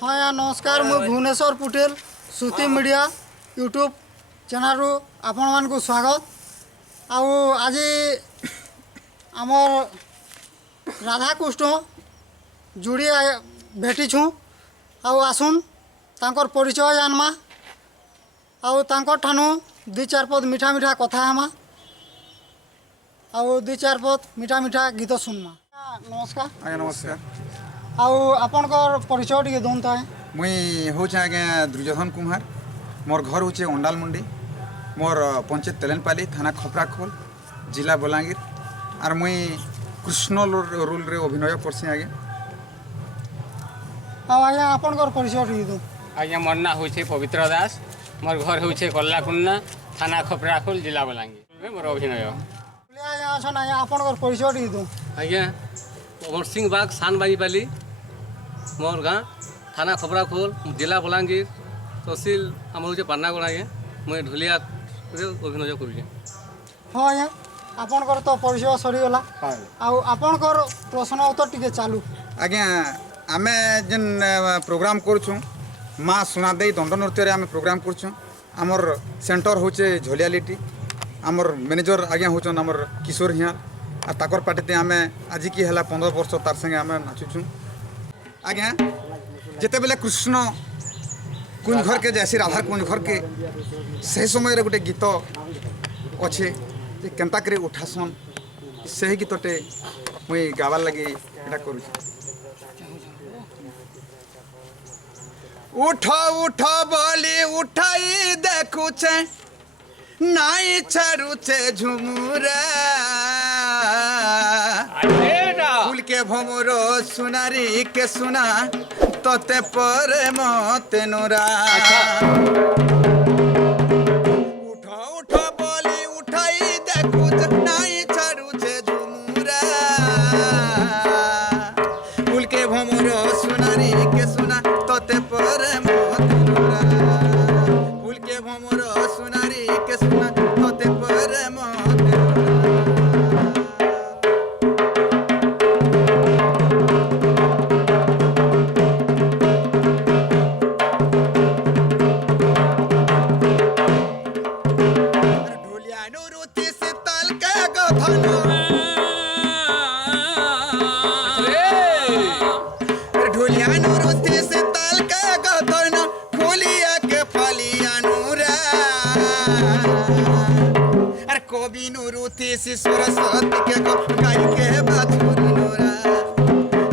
हाँ या नमस्कार मु भुवनेश्वर पुटेल श्रुति मीडिया यूट्यूब चैनल रु आपण मान को स्वागत आउ आज आमर राधाकृष्ण जोड़ी भेटी छूँ आउ आसुन तांकर परिचय जानमा आउ तांकर ठानु दुई चार पद मीठा मीठा कथा हेमा आउ दुई चार पद मीठा मीठा गीत सुनमा। नमस्कार। आज्ञा नमस्कार। आउ आपनकर परिचय टिके दोन ताए। मुई होचे आज्ञा दुर्योधन कुमार। मोर घर होचे अंडाल मुंडी। मोर पंचायत तेलेनपाली थाना खपराखोल जिला बलांगीर आर मुई कृष्ण रोल रे अभिनय करसी आज्ञा। आउ आज्ञा आपनकर परिचय टिके दो। आज्ञा मोर ना होचे पवित्र दास। मोर घर होचे कल्लाकुन्ना थाना खपराखोल जिला बलांगीर मोर अभिनय। आज्ञा अछन आज्ञा आपनकर परिचय टिके दो। आज्ञा अमर सिंह बाग सानबाई पाली मोर गाँ थाना खपराखोल जिला बलांगीर तहसील आम हूँ पान्नागड़। आज्ञा मुझे ढोलिया अभिनय करुचे। हाँ आज्ञा आपनकर तो परिचय सरीगला आउ आपनकर प्रश्न उत्तर टिके चालू। आज्ञा आमे जेन प्रोग्राम करछुं माँ सुना दे दंड नृत्य रे आमे प्रोग्राम करछुं। आमर सेंटर होचे झोलियालिटी। आमर मैनेजर आज्ञा होचन आमर किशोर हिया आ ताकर पार्टी आमे आज की हला 15 वर्ष तार संगे आमे नाचुछुं। आज्ञा जेते बेले कृष्ण कुंज घर के जैसी राधा कुंज घर के से समय रे गोटे गीत अच्छे जे केंता करे उठासन से गीतटे मुई गावार लगी एटा करू। उठ उठ बोली उठाई देखुचे नाई छाड़ुचे झुमुरा फूल के भमरो सुनारी के सुना तोते पर मते नोरा। उठ उठ बोली उठाई देखुचे नाई छाड़ुचे झुमुरा फूल के भमरो सुनारी के सुना तोते पर मते नोरा फूल के भमरो सुनारी के सुना तोते पर मते ढोलिया नुरुति से ताल के गथनो ढोलिया नुरुति से ताल के गथनो खोलिया के फलिया नूरा अरे कवि नुरुति से सरस्वती के गाई के बाछुरी नूरा।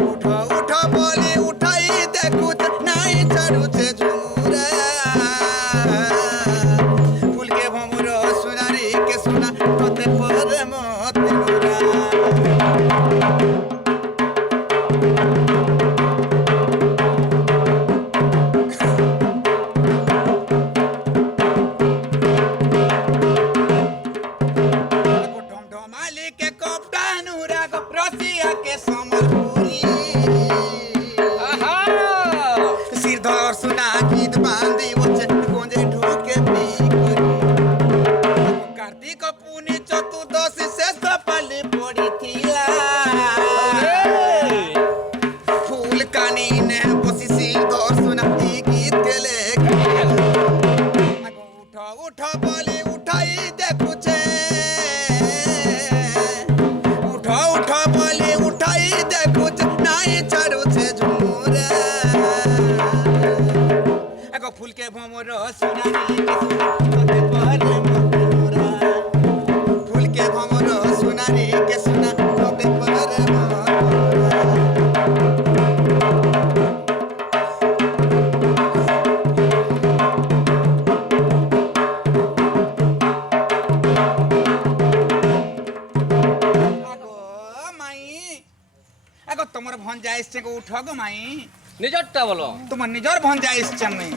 उठ उठ बोली उठाई देखू नाई चढ़ुचे झुमुरा फूल के भमरो सुनारी के सुना तोते पर मते नूरा। ढमढमाली के कोपटा नूरा को रसिया के समरपुरी सिरधर सुना गीत बांधी बच्चे गोंजे ढोके पी करी कार्तिक पुनी चतुर्दशी से सपली पड़ी थिला फूल कानी ने बसी सिरधर सुना ई गीत के लेके उठ उठ बोली उठाई देखुचे उठ उठ बोली उठाई देखुचे नाई चढ़ुचे झुमुरा एगो फूल के भमरो सुनारी के सुना तोते पर मते नूरा फूल के भमरो सुनारी के सुना तोते पर मते नूरा। आगो तुमर भंजा इससे को उठ गो माई निजरटा बोलो तुम निजर भंजा इससे में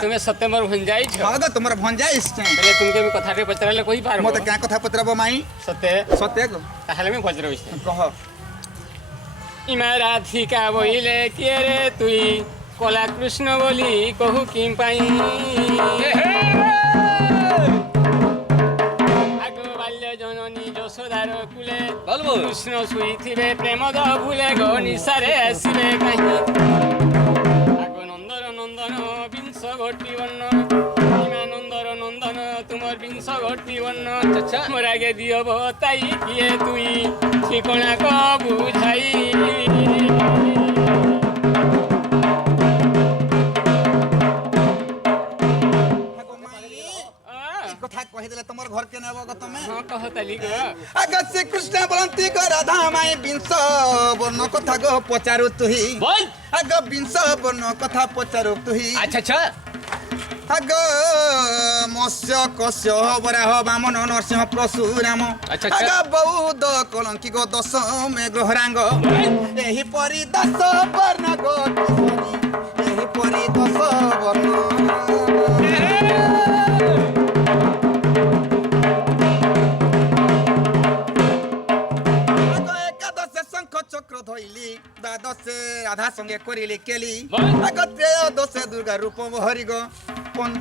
तुम्हें सत्यमर भंजाई छ आगो तुमर भंजा इससे पहले तुमके भी कथा रे पचराले कोई पार मते क्या कथा पत्रबो माई सत्य सत्य गो ताहले में पचरो इस कह इमाराधिका बोइले के रे तुई कला कृष्ण बोली कहू किम पाई आगो बाल्य जननी যশোদার কুলে কৃষ্ণ শুইথিবে প্রেমদ ভুলে গো নিশারে আসিবে কাহি কটি বর্ণ আচ্ছা। মোর আগে দিও বতাই কিয়ে তুই ঠিকনা ক বুঝাই কথা কহিদেলে তোমার ঘর কে নেব গো তুমি ହଁ କହତାଲି ଗ আগ শ্রীকৃষ্ণ বলন্তি গো রাধা মাই বিংশ বর্ণ কথা গো পচারু তুহি বল আগ বিংশ বর্ণ কথা পচারু তুহি আচ্ছা আগ মৎস্য কশ্য বরাহ বামন নরসিংহ পরশুরাম আচ্ছা। আগ বৌদ্ধ কলঙ্কি গো দশ মে গ্রহরাঙ্গ এহি পরি দশ বর্ণ গো এহি পরি দশ বর্ণ একাদশে শঙ্খ চক্র ধইলি দ্বাদশে রাধা সঙ্গে করিলি কেলি আগ ত্রয়োদশে দুর্গা রূপ হরি গো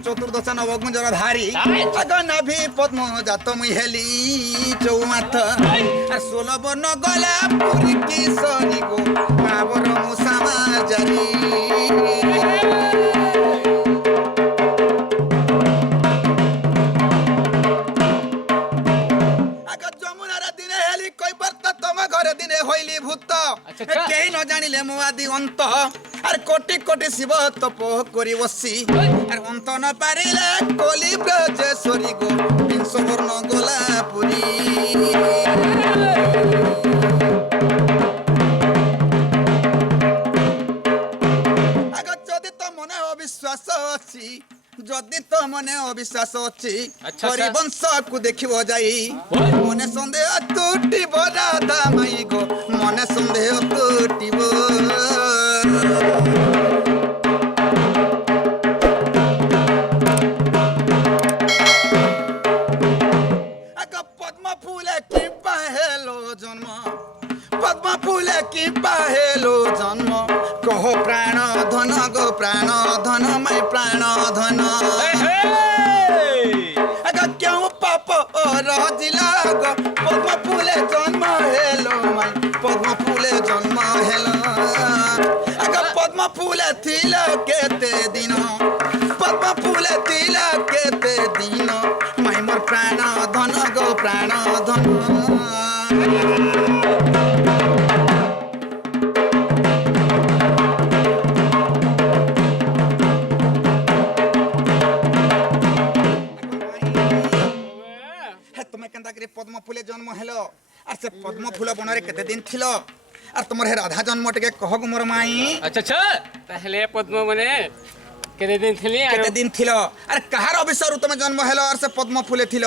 চতুর্দশে নবগুঞ্জর ধারি আগ নাভি পদ্ম জাত মুই হেলি চৌমাথ আর 16 বর্ণ গলা পুরি কি সনি গো কাবর মুসামার জারি আচ্ছা। কেই ন জানিলে মো আদি অন্ত আর কোটি কোটি শিব তপ করি বসি আর অন্ত ন পারিলে কলি ব্রজেশ্বরী গো বিংশ বর্ণ গোলা পুরী আগ যদি তো মনে অবিশ্বাস অছি যদি তো মনে অবিশ্বাস অছি আচ্ছা। হরিবংশକୁ ଦେଖିବ যাই মনে সন্দেহ টুটিব রাধা মাই গো মনে সন্দেহ টুটিব আগ পদ্ম ফুলে কি পাহেলো জন্ম পদ্ম ফুলে কি পাহেলো জন্ম কহ প্রাণ ধন গো প্রাণ ধন মাই প্রাণ ধন আগ কেউ পাপ রজিলা গো পদ্ম ফুলে জন্ম হেলো মাই পদ্ম ফুলে জন্ম হেলো আগ পদ্ম ফুলে থিল কেতে দিন পদ্ম ফুলে থিল কেতে দিন মাই মোর প্রাণ ধন গো প্রাণ ধন তুমি কেনতা করে পদ্ম ফুলে জন্ম হেলো আর সে পদ্ম ফুল বনরে কেতে দিন ছিল আর তোমার হে রাধা জন্ম টিকে কহ গো মোর মাই আচ্ছা তাহলে পদ্ম মানে কেতে দিন থিলি আর কেতে দিন ছিল আর কাহার অবিশ্বাসরু তুমি জন্ম হেলো আর সে পদ্ম ফুলে ছিল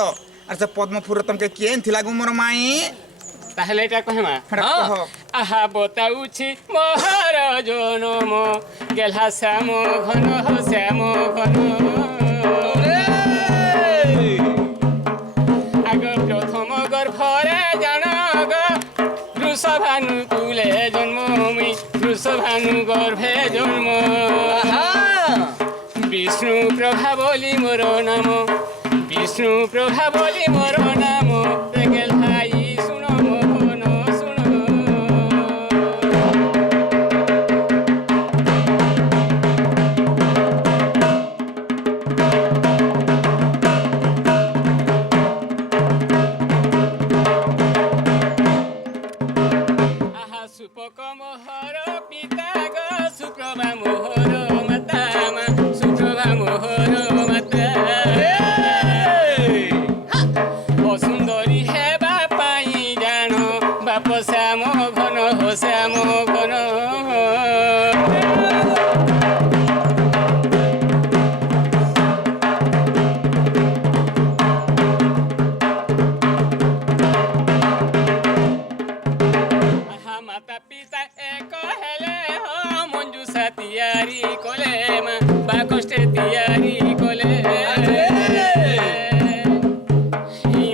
আর সে পদ্ম ফুল তোমাকে কেন থিলা গো মোর মাই তাহলে এটা কহমা হেটা কহ আহা বতাউছি মহার জনম গেলা শ্যাম ঘন শ্যাম ঘন আগ প্রথম গর্ভরে জানগ বৃষভানুকুলে জন্ম মুই বৃষভানু গর্ভে জন্ম বিষ্ণু প্রভা বলি মোর নাম বিষ্ণু প্রভা বলি মোর নাম গেল ভাই শুনো মোহন শুনো আহা সুপক মোহর পিতা গ সুপ্রভা মোহর মাতা মা সুপ্রভা মোহর মাতা অসুন্দরী হেবা পাই জান বাপ শ্যাম ঘন শ্যাম ঘন আহা মাতা পিতা এক হেলে মঞ্জুষা তিয়ারি কলে মা বা কষ্টে তিয়ারি কলে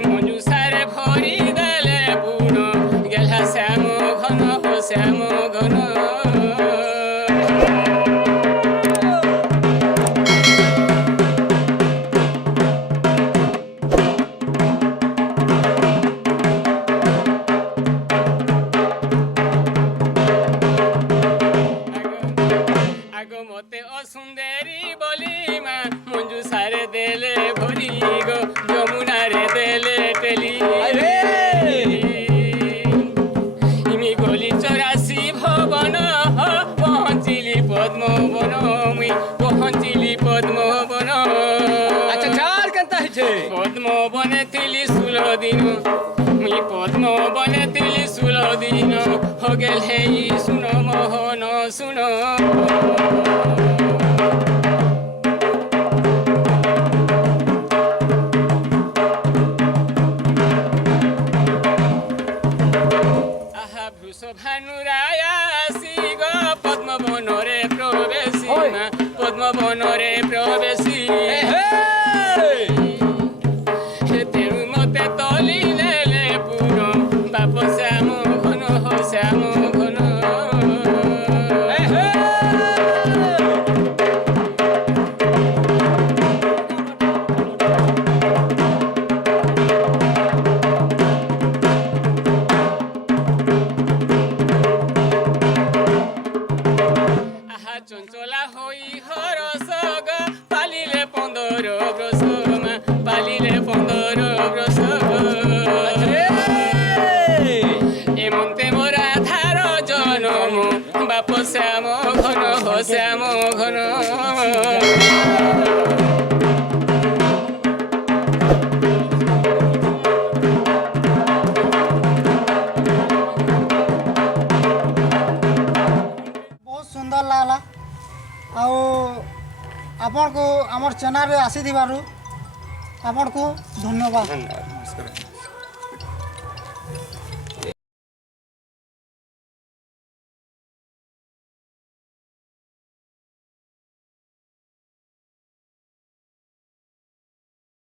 মঞ্জুষারে ভরি দেলে বুণ গেলা শ্যাম ঘন শ্যাম ঘন আগ মতে অসুন্দরী বল दिन मुई पद्म बनेतिली 16 दिन हो गेल हे सुन मोहन सुन आहा वृषभानुराया আসি গো পদ্মবনরে প্রবেশী মা পদ্মবনরে প্রবেশী তেরু মতে তলি নেলে পুর বাপ শ্যাম ঘন হো শ্যাম ঘন আহা চঞ্চলা হই হরস গো পালিলে 15 ব্রস মা পালিলে 15 ব্রস এমন্তে মোরা ধার জনম বাপ শ্যাম ঘন হো শ্যাম ঘন ବହୁତ ସୁନ୍ଦର ଲାଗଲା ଆଉ ଆପଣଙ୍କୁ ଆମର ଚ୍ୟାନେଲ୍ରେ ଆସିଥିବାରୁ ଆପଣଙ୍କୁ ଧନ୍ୟବାଦ ନମସ୍କାର।